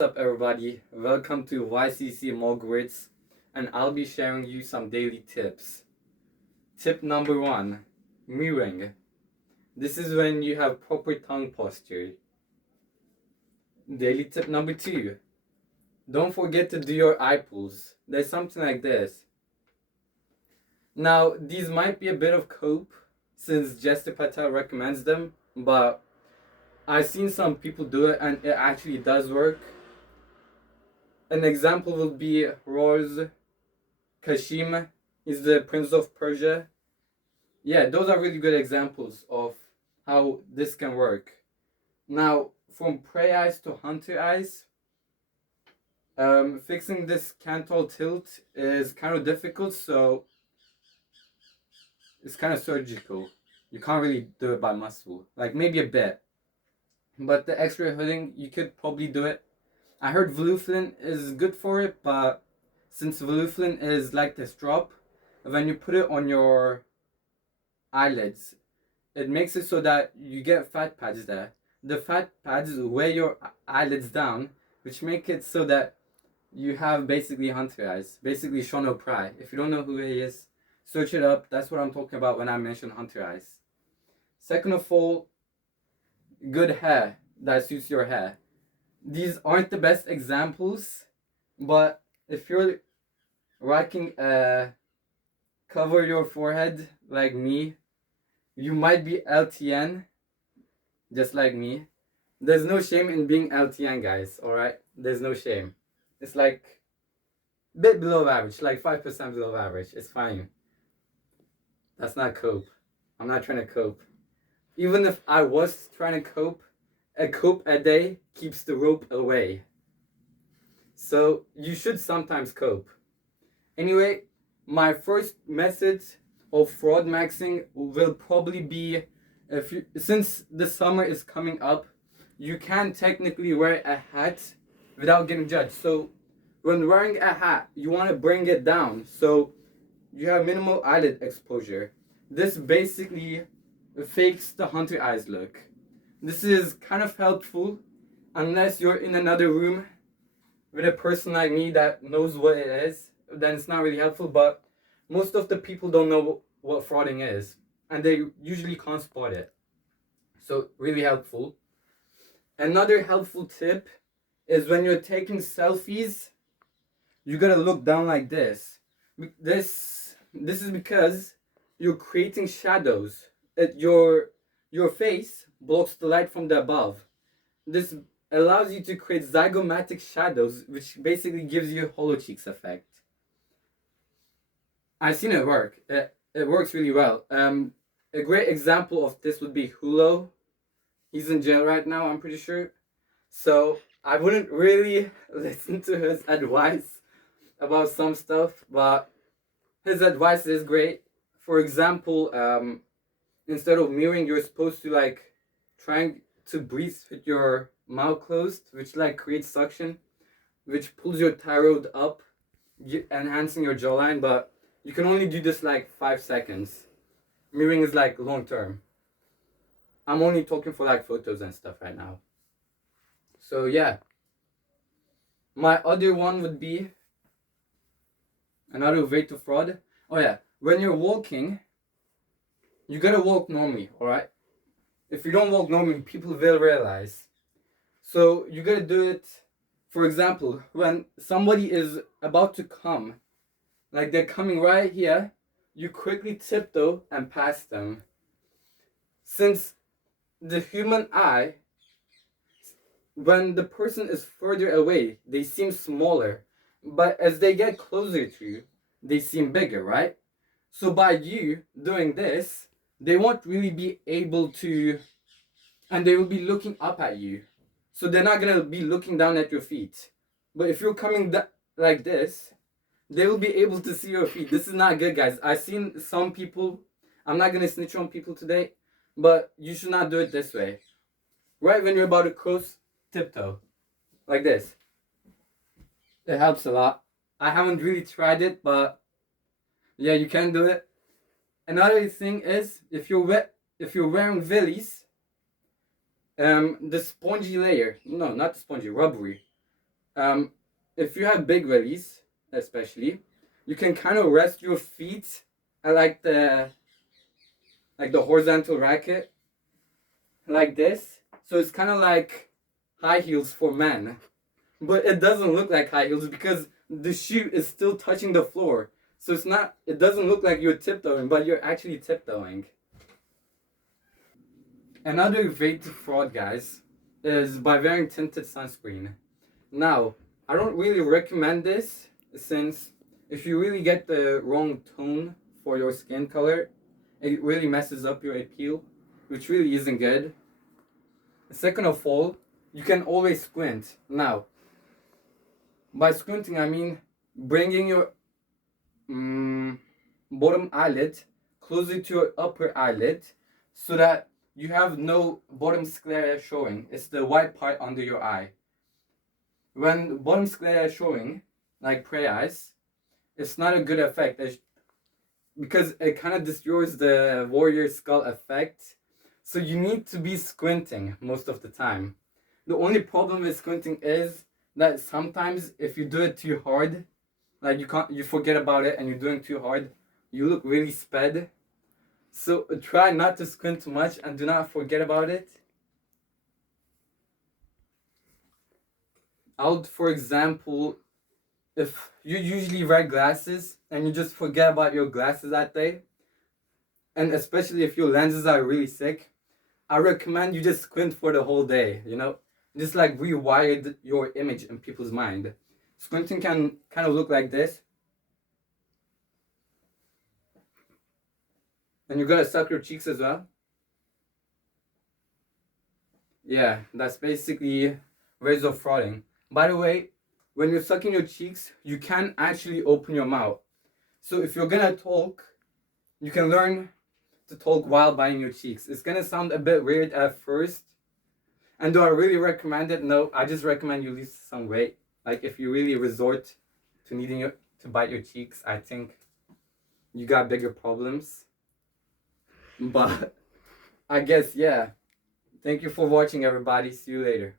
What's up, everybody? Welcome to YCC Mogwitz, and I'll be sharing you some daily tips. Tip number 1, Mewing. This is when you have proper tongue posture. Daily tip number 2, don't forget to do your eye pulls. There's something like this. Now, these might be a bit of cope since Jester Patel recommends them, but I've seen some people do it and it actually does work. An example would be Roz Kashim is the Prince of Persia. Yeah, those are really good examples of how this can work. Now, from prey eyes to hunter eyes, fixing this canthal tilt is kind of difficult, so it's kind of surgical. You can't really do it by muscle, like maybe a bit. But the X-ray hooding, you could probably do it. I heard Veluflin is good for it, but since Veluflin is like this drop, when you put it on your eyelids, it makes it so that you get fat pads there. The fat pads weigh your eyelids down, which make it so that you have basically hunter eyes, basically Sean O'Pry. If you don't know who he is, search it up. That's what I'm talking about when I mention hunter eyes. Second of all, good hair that suits your hair. These aren't the best examples, but if you're rocking a cover your forehead like me, you might be LTN, just like me. There's no shame in being LTN, guys, alright? There's no shame. It's like a bit below average, like 5% below average. It's fine. That's not cope. I'm not trying to cope. Even if I was trying to cope, a cope a day keeps the rope away. So you should sometimes cope. Anyway, my first method of fraudmaxxing will probably be, since the summer is coming up, you can technically wear a hat without getting judged. So when wearing a hat, you want to bring it down so you have minimal eyelid exposure. This basically fakes the hunter eyes look. This is kind of helpful unless you're in another room with a person like me that knows what it is. Then it's not really helpful, but most of the people don't know what frauding is, and they usually can't spot it. So really helpful. Another helpful tip is when you're taking selfies, you gotta look down like this. This is because you're creating shadows. Your face blocks the light from the above. This allows you to create zygomatic shadows, which basically gives you a hollow cheeks effect. I've seen it work. It works really well. A great example of this would be Hulo. He's in jail right now, I'm pretty sure. So I wouldn't really listen to his advice about some stuff, but his advice is great. For example, instead of mirroring, you're supposed to like trying to breathe with your mouth closed, which like creates suction, which pulls your thyroid up, enhancing your jawline. But you can only do this like 5 seconds. Mirroring is like long term. I'm only talking for like photos and stuff right now. So yeah. My other one would be another way to fraud. Oh yeah, when you're walking, you gotta walk normally, alright? If you don't walk normally, people will realize. So you gotta do it, for example, when somebody is about to come, like they're coming right here, you quickly tiptoe and pass them. Since the human eye, when the person is further away, they seem smaller. But as they get closer to you, they seem bigger, right? So by you doing this, they won't really be able to, and they will be looking up at you. So they're not gonna be looking down at your feet. But if you're coming like this, they will be able to see your feet. This is not good, guys. I've seen some people, I'm not gonna snitch on people today, but you should not do it this way. Right when you're about to cross, tiptoe. Like this. It helps a lot. I haven't really tried it, but yeah, you can do it. Another thing is, if you're wearing Villies, the spongy layer, no, not the spongy, rubbery. If you have big release, especially, you can kind of rest your feet at like the horizontal racket, like this. So it's kind of like high heels for men, but it doesn't look like high heels because the shoe is still touching the floor. So it's not. It doesn't look like you're tiptoeing, but you're actually tiptoeing. Another way to fraud, guys, is by wearing tinted sunscreen. Now, I don't really recommend this since if you really get the wrong tone for your skin color, it really messes up your appeal, which really isn't good. Second of all, you can always squint. Now, by squinting, I mean bringing your bottom eyelid closer to your upper eyelid so that you have no bottom sclera showing. It's the white part under your eye. When bottom sclera is showing, like prey eyes, it's not a good effect because it kind of destroys the warrior skull effect. So you need to be squinting most of the time. The only problem with squinting is that sometimes if you do it too hard, like you forget about it and you're doing too hard, you look really sped. So try not to squint too much and do not forget about it. For example, if you usually wear glasses and you just forget about your glasses that day, and especially if your lenses are really sick, I recommend you just squint for the whole day, just like rewire your image in people's mind. Squinting can kind of look like this. And you're gonna suck your cheeks as well. Yeah, that's basically ways of frauding. By the way, when you're sucking your cheeks, you can actually open your mouth. So if you're gonna talk, you can learn to talk while biting your cheeks. It's gonna sound a bit weird at first. And do I really recommend it? No, I just recommend you lose some weight. Like if you really resort to needing to bite your cheeks, I think you got bigger problems. But I guess, yeah. Thank you for watching, everybody. See you later.